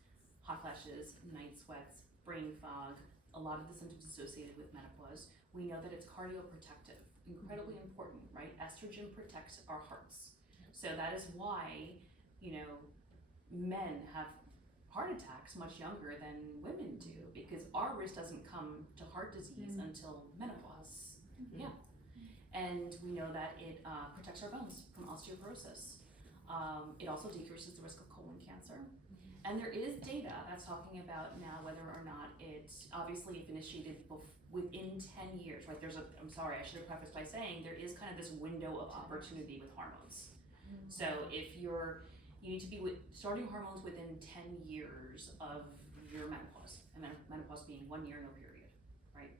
hot flashes, night sweats, brain fog, a lot of the symptoms associated with menopause. We know that it's cardioprotective, incredibly important, right? Estrogen protects our hearts. So that is why, men have heart attacks much younger than women do, because our risk doesn't come to heart disease until menopause. Yeah. And we know that it protects our bones from osteoporosis. It also decreases the risk of colon cancer. And there is data that's talking about now whether or not it's obviously if initiated within 10 years, right? I'm sorry, I should have prefaced by saying there is kind of this window of opportunity with hormones. So if you need to be starting hormones within 10 years of your menopause, and menopause being 1 year, no period, right?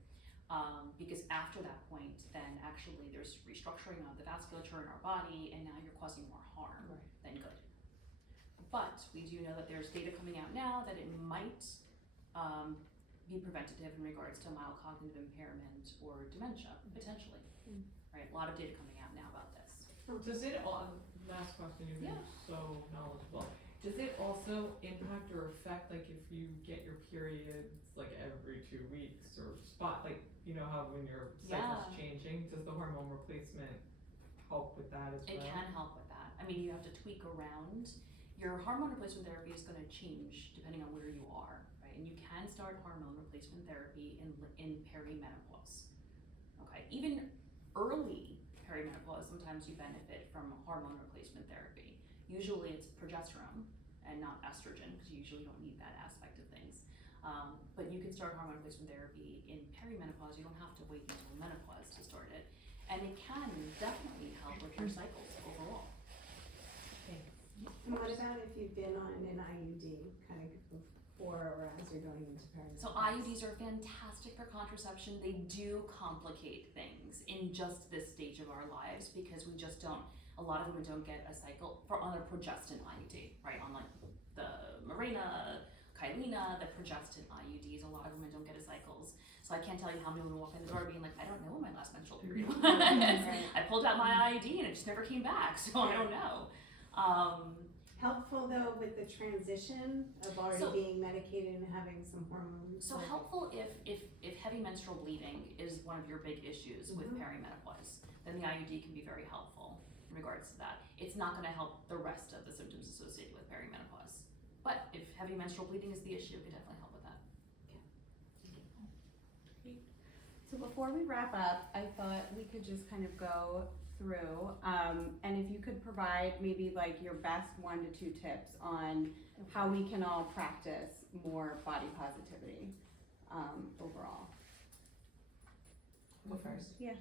Because after that point, then actually there's restructuring of the vasculature in our body, and now you're causing more harm than good. But we do know that there's data coming out now that it might be preventative in regards to mild cognitive impairment or dementia, potentially, right? A lot of data coming out now about this. Does it, last question, you've been so knowledgeable. Does it also impact or affect, like if you get your periods like every 2 weeks or how when your cycle's changing, does the hormone replacement help with that as well? It can help with that. I mean, you have to tweak around. Your hormone replacement therapy is gonna change depending on where you are, right? And you can start hormone replacement therapy in perimenopause, okay? Even early perimenopause, sometimes you benefit from hormone replacement therapy. Usually it's progesterone and not estrogen, because you usually don't need that aspect of things. But you can start hormone replacement therapy in perimenopause. You don't have to wait until menopause to start it. And it can definitely help with your cycles overall. And what about if you've been on an IUD kind of before or as you're going into perimenopause? So IUDs are fantastic for contraception. They do complicate things in just this stage of our lives, because we just don't, a lot of women don't get a cycle on a progestin IUD, right? On like the Mirena, Kyleena, the progestin IUDs, a lot of women don't get a cycles. So I can't tell you how many women walk in the door being like, I don't know when my last menstrual period was. I pulled out my IUD and it just never came back, so I don't know. Helpful though with the transition of already being medicated and having some hormones. So helpful if heavy menstrual bleeding is one of your big issues with perimenopause, then the IUD can be very helpful in regards to that. It's not gonna help the rest of the symptoms associated with perimenopause. But if heavy menstrual bleeding is the issue, it can definitely help with that. So before we wrap up, I thought we could just kind of go through, and if you could provide maybe like your best 1 to 2 tips on how we can all practice more body positivity overall. Go first. Yeah.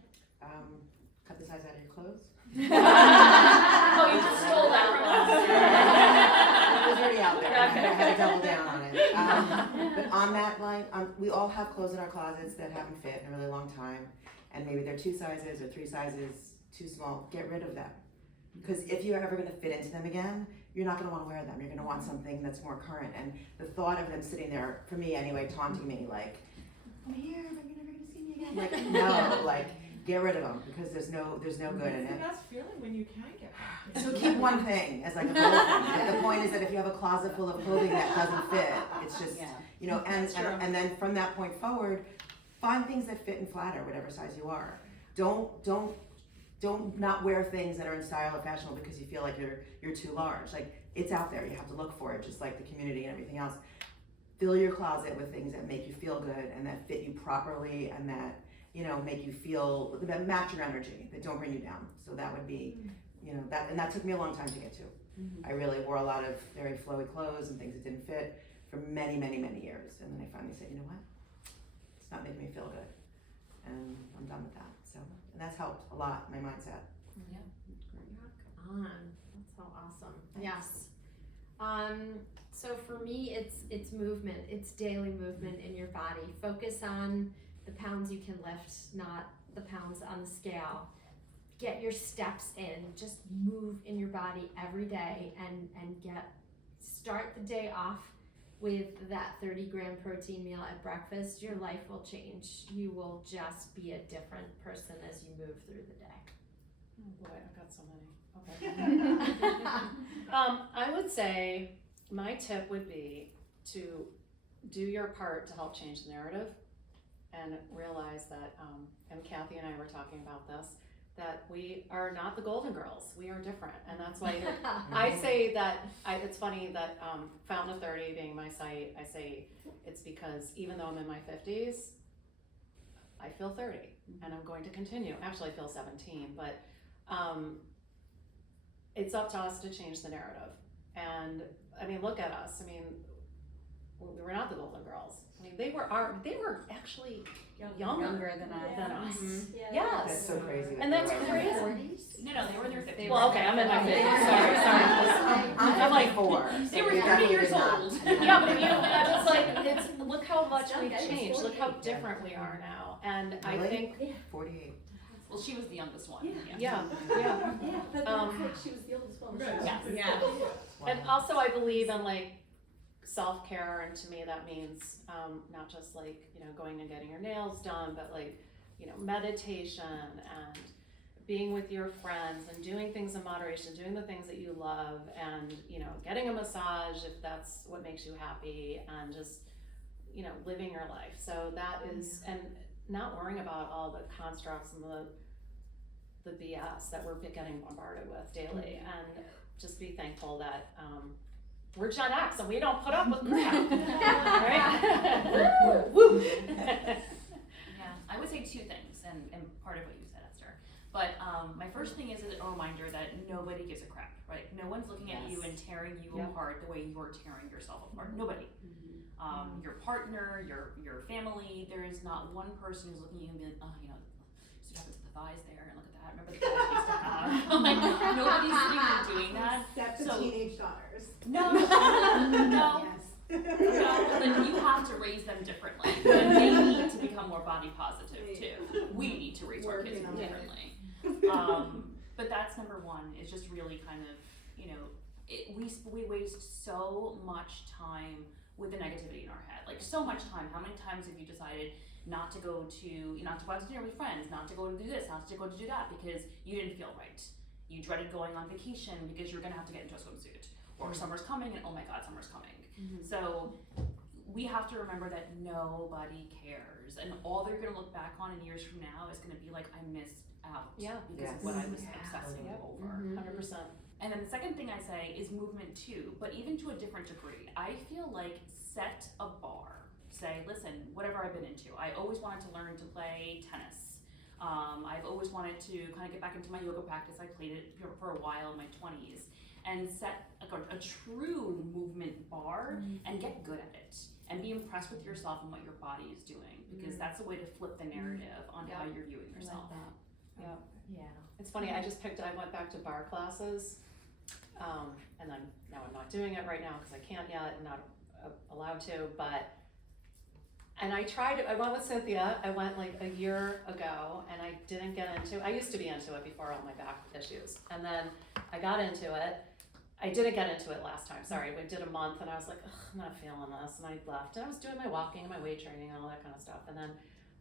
Cut the size out of your clothes. Oh, you just stole that from us. It was already out there. I had to double down on it. But on that line, we all have clothes in our closets that haven't fit in a really long time, and maybe they're 2 sizes or 3 sizes too small. Get rid of them, because if you're ever going to fit into them again, you're not going to want to wear them. You're going to want something that's more current. And the thought of them sitting there, for me anyway, taunting me like, "I'm here, but you're never going to see me again." Like, no, like. Get rid of them, because there's no good in It's the it. best feeling when you can get back. So keep one thing as like a goal thing. The point is that if you have a closet full of clothing that doesn't fit, it's just, you know, and then from that point forward, find things that fit and flatter whatever size you are. Don't not wear things that are in style or fashionable because you feel like you're too large. Like, it's out there, you have to look for it, just like the community and everything else. Fill your closet with things that make you feel good and that fit you properly and that, you know, make you feel, that match your energy, that don't bring you down. So that would be, you know, that took me a long time to get to. I really wore a lot of very flowy clothes and things that didn't fit for many, many, many years. And then I finally said, you know what? It's not making me feel good. And I'm done with that. So, and that's helped a lot, my mindset. Rock on. That's so awesome. Yes. So for me, it's movement. It's daily movement in your body. Focus on the pounds you can lift, not the pounds on the scale. Get your steps in. Just move in your body every day and start the day off with that 30-gram protein meal at breakfast. Your life will change. You will just be a different person as you move through the day. Oh boy, I've got so many. Okay. I would say my tip would be to do your part to help change the narrative and realize that, and Kathy and I were talking about this, that we are not the Golden Girls. We are different. And that's why I say that, it's funny that Fountain of 30 being my site, I say it's because even though I'm in my 50s, I feel 30 and I'm going to continue. Actually, I feel 17, but it's up to us to change the narrative. And I mean, look at us. I mean, we were not the Golden Girls. I mean, they were actually younger than us. That's Yes. so crazy. And that's Right. crazy. No, they were in their 50s. Well, okay, I'm in my 50s. Sorry. I'm like 4. They were 30 years old. Yeah, but it's like, look how much we've changed. Look how different we are now. And I Really? think, 48. Well, she was the youngest one. yeah. But she was the oldest one. Yes. Yeah. And also I believe in like self-care, and to me that means not just like, you know, going and getting your nails done, but like, you know, meditation and being with your friends and doing things in moderation, doing the things that you love, and, you know, getting a massage if that's what makes you happy, and just, you know, living your life. So that is, and not worrying about all the constructs and the BS that we're getting bombarded with daily, and just be thankful that we're Gen X and we don't put up with crap, right? Woo! Yeah, I would say 2 things, and part of what you said, Esther. But my first thing is a reminder that nobody gives a crap, right? No one's looking at you and tearing you apart the way you're tearing yourself apart. Nobody. Your partner, your family, there is not one person who's looking at you and be like, oh, you know, see what happens to the thighs there, and look at that, remember the thighs we used to have? Like, nobody's sitting there doing that. Except the So- teenage daughters. No. Yes. No, then you have to raise them differently. And they need to become more body positive too. We need to raise our kids Working on it. differently. But that's number 1, is just really kind of, you know, we waste so much time with the negativity in our head. Like, so much time. How many times have you decided not to go out to dinner with friends, not to go to do this, not to go to do that, because you didn't feel right? You dreaded going on vacation because you're gonna have to get into a swimsuit. Or summer's coming and oh my god, summer's coming. So we have to remember that nobody cares, and all they're gonna look back on in years from now is gonna be like, I missed out because of what I was obsessing over. 100%. And then the second thing I say is movement too, but even to a different degree. I feel like set a bar. say, listen, whatever I've been into, I always wanted to learn to play tennis. I've always wanted to kind of get back into my yoga practice. I played it for a while in my 20s, and set a true movement bar and get good at it. And be impressed with yourself and what your body is doing, because that's a way to flip the narrative on how you're viewing yourself. Yeah. Yeah. It's funny, I went back to bar classes, and now I'm not doing it right now because I can't yet, I'm not allowed to, and I went with Cynthia, I went like a year ago, and I didn't get into, I used to be into it before all my back issues, and then I got into it. I didn't get into it last time, sorry, we did a month, and I was like, ugh, I'm not feeling this, and I left, and I was doing my walking and my weight training and all that kind of stuff, and then,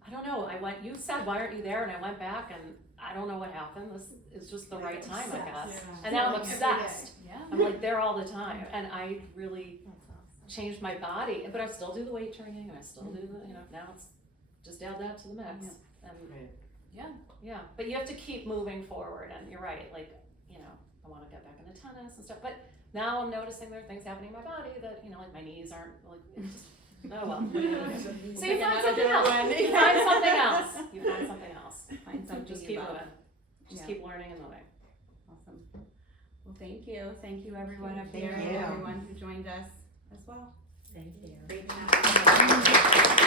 I don't know, you said, why aren't you there, and I went back, and I don't know what happened, this is just the right time, I guess, and now I'm obsessed, I'm like there all the time, and I really changed my body, but I still do the weight training, and I still do the, now it's, just add that to the mix, and, yeah, but you have to keep moving forward, and you're right, like, I wanna get back into tennis and stuff, but now I'm noticing there are things happening in my body that, like my knees aren't, like, it's just, oh well. So you find something else, you find something else, Find something just you keep love. moving, just keep learning and moving. Awesome. Well, thank you everyone up Thank there, you. and everyone who joined us as well. Thank you. Great to have you.